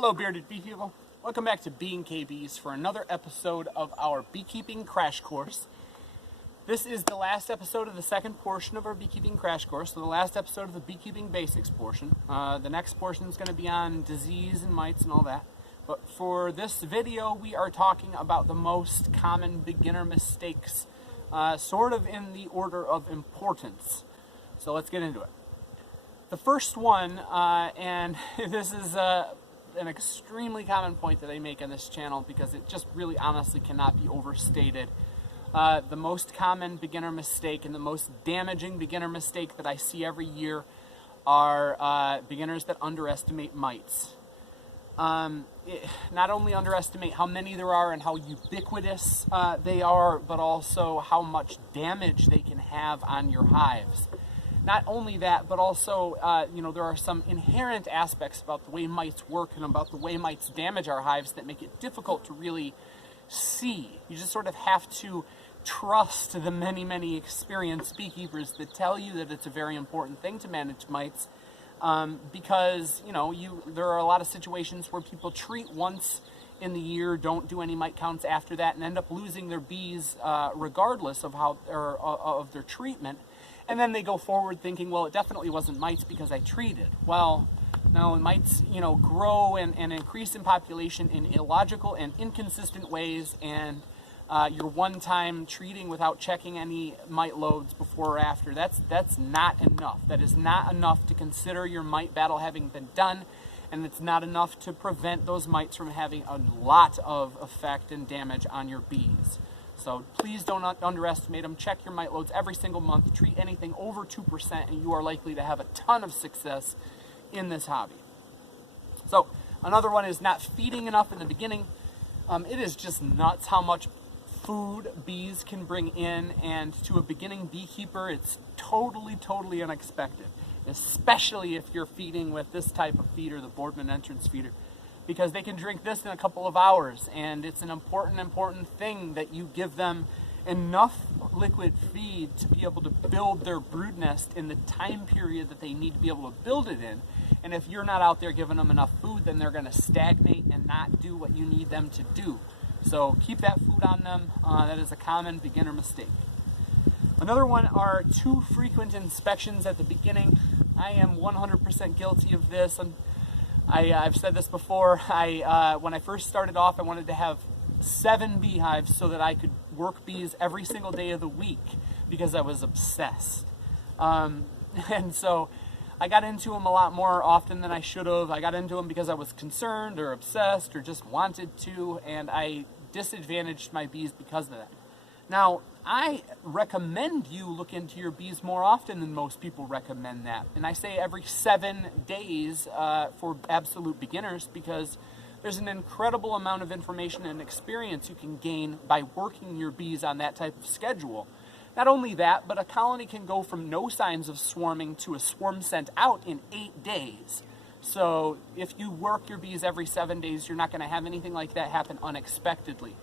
Hello bearded bee people, welcome back to Being KBs for another episode of our Beekeeping Crash Course. This is the last episode of the second portion of our Beekeeping Crash Course, so the last episode of the Beekeeping Basics portion. The next portion is going to be on disease and mites and all that. But for this video, we are talking about the most common beginner mistakes, sort of in the order of importance. So let's get into it. The first one, and this is an extremely common point that I make on this channel because it just really honestly cannot be overstated. The most common beginner mistake and the most damaging beginner mistake that I see every year are beginners that underestimate mites. Not only underestimate how many there are and how ubiquitous they are, but also how much damage they can have on your hives. Not only that, but also, there are some inherent aspects about the way mites work and about the way mites damage our hives that make it difficult to really see. You just sort of have to trust the many, many experienced beekeepers that tell you that it's a very important thing to manage mites, because, there are a lot of situations where people treat once in the year, don't do any mite counts after that, and end up losing their bees regardless of of their treatment. And then they go forward thinking, well, it definitely wasn't mites because I treated. Well, no, mites, grow and increase in population in illogical and inconsistent ways, and your one-time treating without checking any mite loads before or after, that's not enough. That is not enough to consider your mite battle having been done, and it's not enough to prevent those mites from having a lot of effect and damage on your bees. So please don't underestimate them. Check your mite loads every single month. Treat anything over 2% and you are likely to have a ton of success in this hobby. So another one is not feeding enough in the beginning. It is just nuts how much food bees can bring in, and to a beginning beekeeper it's totally unexpected, especially if you're feeding with this type of feeder, the Boardman entrance feeder, because they can drink this in a couple of hours, and it's an important thing that you give them enough liquid feed to be able to build their brood nest in the time period that they need to be able to build it in. And if you're not out there giving them enough food, then they're going to stagnate and not do what you need them to do. So keep that food on them. That is a common beginner mistake. Another one are too frequent inspections at the beginning. I am 100% guilty of this. I've said this before. When I first started off, I wanted to have 7 beehives so that I could work bees every single day of the week because I was obsessed. And so I got into them a lot more often than I should have. I got into them because I was concerned or obsessed or just wanted to, and I disadvantaged my bees because of that. Now, I recommend you look into your bees more often than most people recommend that. And I say every 7 days for absolute beginners, because there's an incredible amount of information and experience you can gain by working your bees on that type of schedule. Not only that, but a colony can go from no signs of swarming to a swarm sent out in 8 days. So if you work your bees every 7 days, you're not going to have anything like that happen unexpectedly.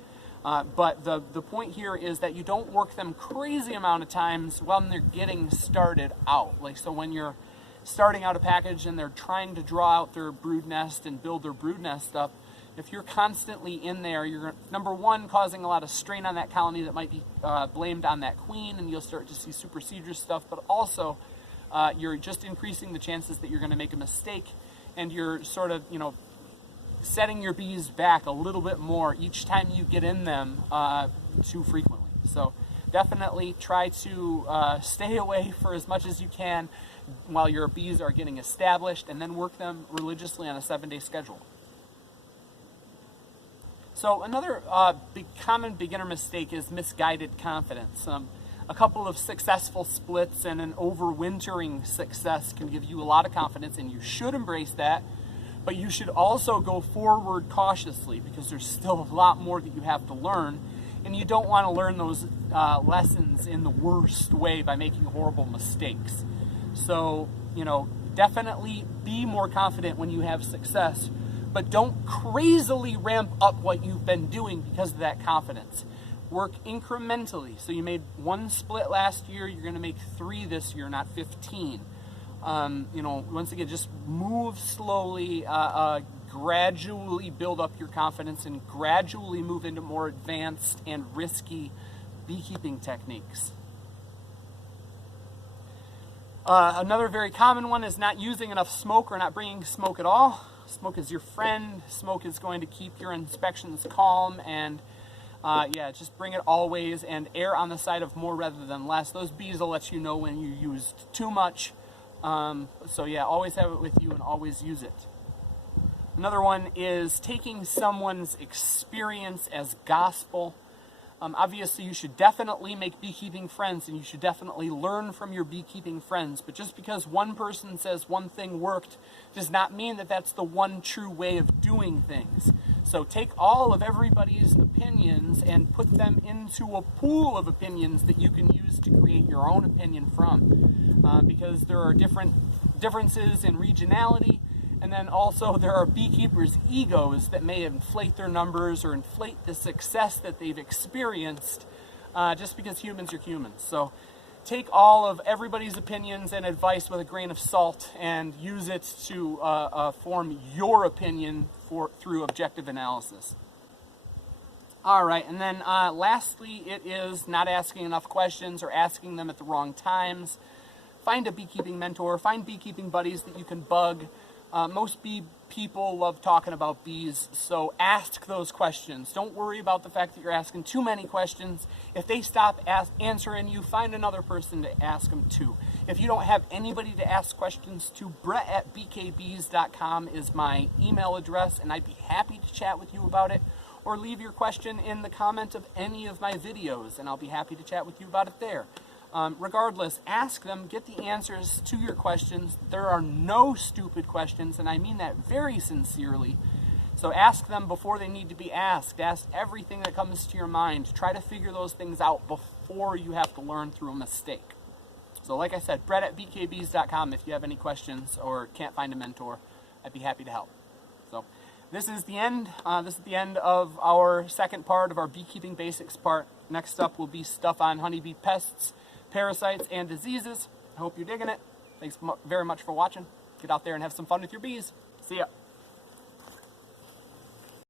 But the point here is that you don't work them crazy amount of times when they're getting started out. Like, so when you're starting out a package and they're trying to draw out their brood nest and build their brood nest up, if you're constantly in there, you're, number one, causing a lot of strain on that colony that might be blamed on that queen, and you'll start to see supersedure stuff, but also you're just increasing the chances that you're going to make a mistake, and you're sort of, setting your bees back a little bit more each time you get in them too frequently. So definitely try to stay away for as much as you can while your bees are getting established, and then work them religiously on a 7-day schedule. So another common beginner mistake is misguided confidence. A couple of successful splits and an overwintering success can give you a lot of confidence, and you should embrace that. But you should also go forward cautiously, because there's still a lot more that you have to learn, and you don't want to learn those lessons in the worst way by making horrible mistakes. So, definitely be more confident when you have success, but don't crazily ramp up what you've been doing because of that confidence. Work incrementally. So you made 1 split last year, you're going to make 3 this year, not 15. Once again, just move slowly, gradually build up your confidence and gradually move into more advanced and risky beekeeping techniques. Another very common one is not using enough smoke or not bringing smoke at all. Smoke is your friend. Smoke is going to keep your inspections calm, and yeah, just bring it always and err on the side of more rather than less. Those bees will let you know when you used too much. So yeah, always have it with you and always use it. Another one is taking someone's experience as gospel. Obviously, you should definitely make beekeeping friends, and you should definitely learn from your beekeeping friends. But just because one person says one thing worked does not mean that that's the one true way of doing things. So take all of everybody's opinions and put them into a pool of opinions that you can use to create your own opinion from. Because there are differences in regionality. And then also there are beekeepers' egos that may inflate their numbers or inflate the success that they've experienced just because humans are humans. So take all of everybody's opinions and advice with a grain of salt and use it to form your opinion through objective analysis. All right, and then lastly, it is not asking enough questions or asking them at the wrong times. Find a beekeeping mentor, find beekeeping buddies that you can bug. Most bee people love talking about bees, so ask those questions. Don't worry about the fact that you're asking too many questions. If they stop answering you, find another person to ask them to. If you don't have anybody to ask questions to, brett@bkbees.com is my email address, and I'd be happy to chat with you about it. Or leave your question in the comment of any of my videos, and I'll be happy to chat with you about it there. Regardless, ask them, get the answers to your questions. There are no stupid questions, and I mean that very sincerely. So ask them before they need to be asked. Ask everything that comes to your mind. Try to figure those things out before you have to learn through a mistake. So like I said, brett@bkbees.com if you have any questions or can't find a mentor. I'd be happy to help. So this is the end. This is the end of our second part of our beekeeping basics part. Next up will be stuff on honeybee pests, parasites, and diseases. I hope you're digging it. Thanks very much for watching. Get out there and have some fun with your bees. See ya.